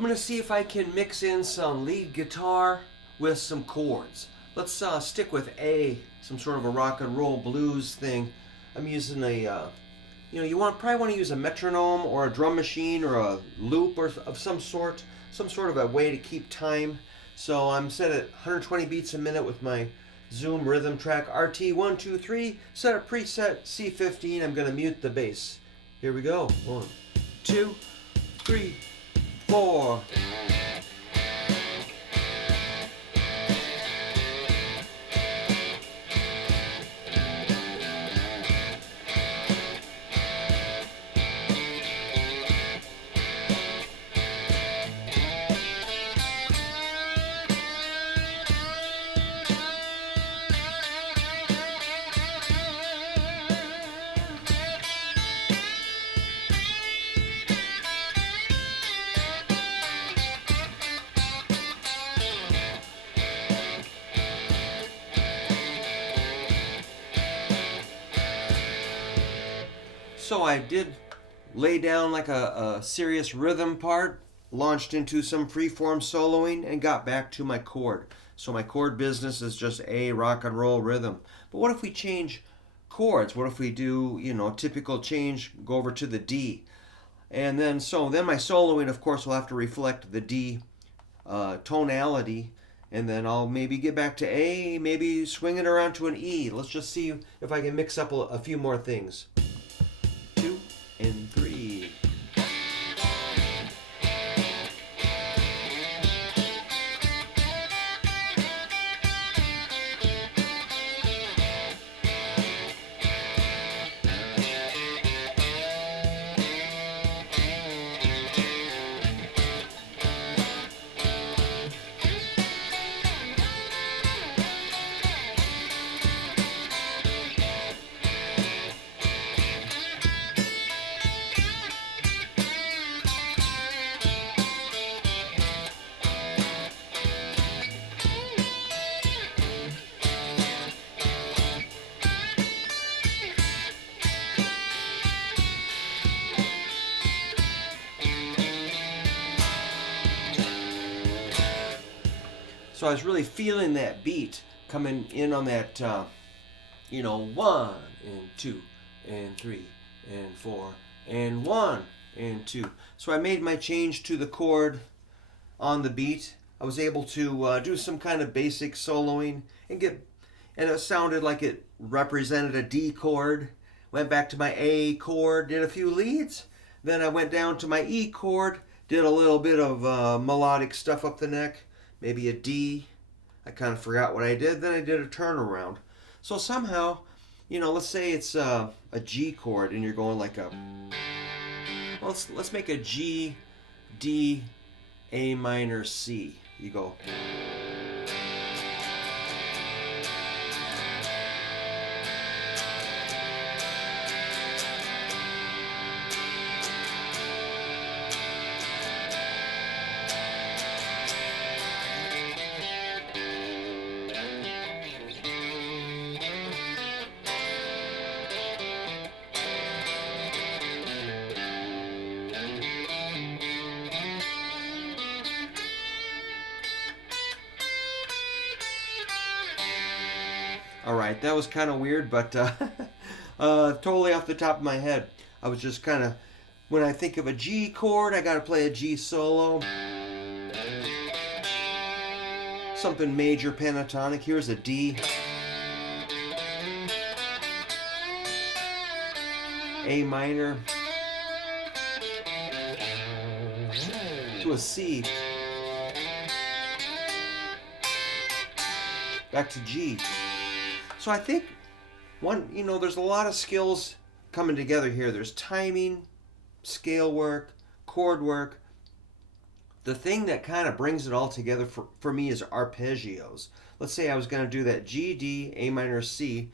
I'm going to see if I can mix in some lead guitar with some chords. Let's stick with A, some sort of a rock and roll blues thing. I'm using you probably want to use a metronome or a drum machine or a loop or of some sort of a way to keep time. So I'm set at 120 beats a minute with my Zoom rhythm track RT123, set a preset C15. I'm going to mute the bass. Here we go. 1, 2, 3, 4. So I did lay down like a serious rhythm part, launched into some freeform soloing, and got back to my chord. So my chord business is just a rock and roll rhythm. But what if we change chords? What if we do, typical change, go over to the D? And then my soloing, of course, will have to reflect the D tonality. And then I'll maybe get back to A, maybe swing it around to an E. Let's just see if I can mix up a few more things. 2 and 3. So I was really feeling that beat coming in on that, 1 and 2 and 3 and 4 and 1 and 2. So I made my change to the chord on the beat. I was able to do some kind of basic soloing and it sounded like it represented a D chord. Went back to my A chord, did a few leads. Then I went down to my E chord, did a little bit of melodic stuff up the neck. Maybe a D. I kind of forgot what I did. Then I did a turnaround. So somehow, let's say it's a G chord and you're going like let's make a G, D, A minor, C. You go. All right, that was kind of weird, but totally off the top of my head. I was just kind of, when I think of a G chord, I got to play a G solo. Something major pentatonic. Here's a D. A minor. To a C. Back to G. So I think there's a lot of skills coming together here. There's timing, scale work, chord work. The thing that kind of brings it all together for me is arpeggios. Let's say I was going to do that G, D, A minor, C.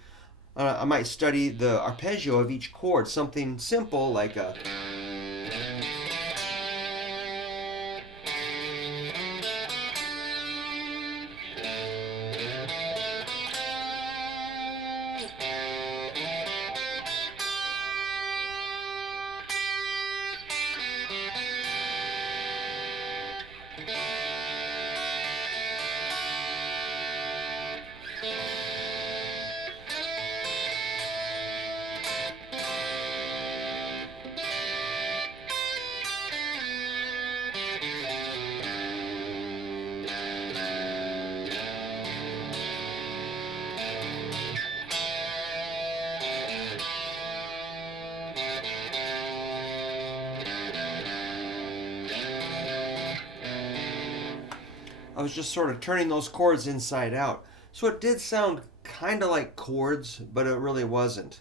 I might study the arpeggio of each chord, something simple like a... I was just sort of turning those chords inside out. So it did sound kind of like chords, but it really wasn't.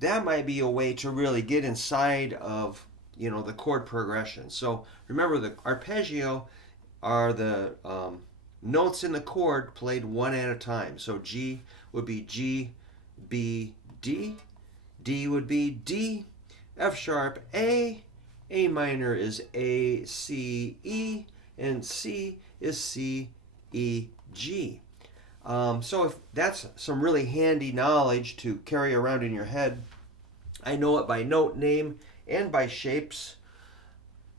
That might be a way to really get inside of, the chord progression. So remember, the arpeggio are the notes in the chord played one at a time. So G would be G, B, D. D would be D, F sharp, A minor is A, C, E, and C is C, E, G. So if that's some really handy knowledge to carry around in your head. I know it by note name and by shapes.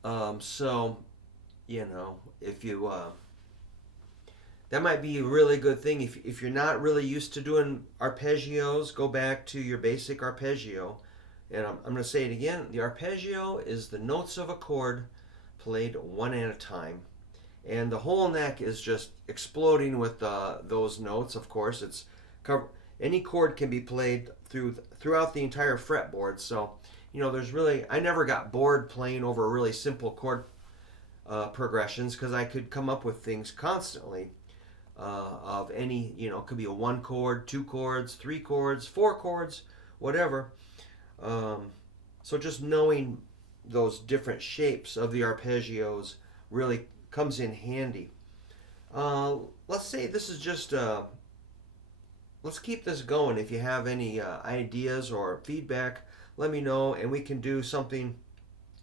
So, if you that might be a really good thing. If you're not really used to doing arpeggios, go back to your basic arpeggio. And I'm going to say it again. The arpeggio is the notes of a chord played one at a time. And the whole neck is just exploding with those notes. Of course, any chord can be played throughout the entire fretboard. So, I never got bored playing over really simple chord progressions, because I could come up with things constantly of any, could be a 1 chord, 2 chords, 3 chords, 4 chords, whatever. So just knowing those different shapes of the arpeggios really comes in handy. Let's say this is just let's keep this going. If you have any ideas or feedback, let me know, and we can do something,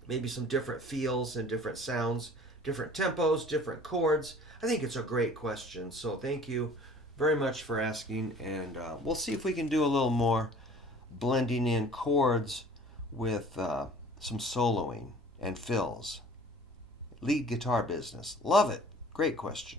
maybe some different feels and different sounds, different tempos, different chords. I think it's a great question, so thank you very much for asking, and we'll see if we can do a little more blending in chords with some soloing and fills. Lead guitar business. Love it. Great question.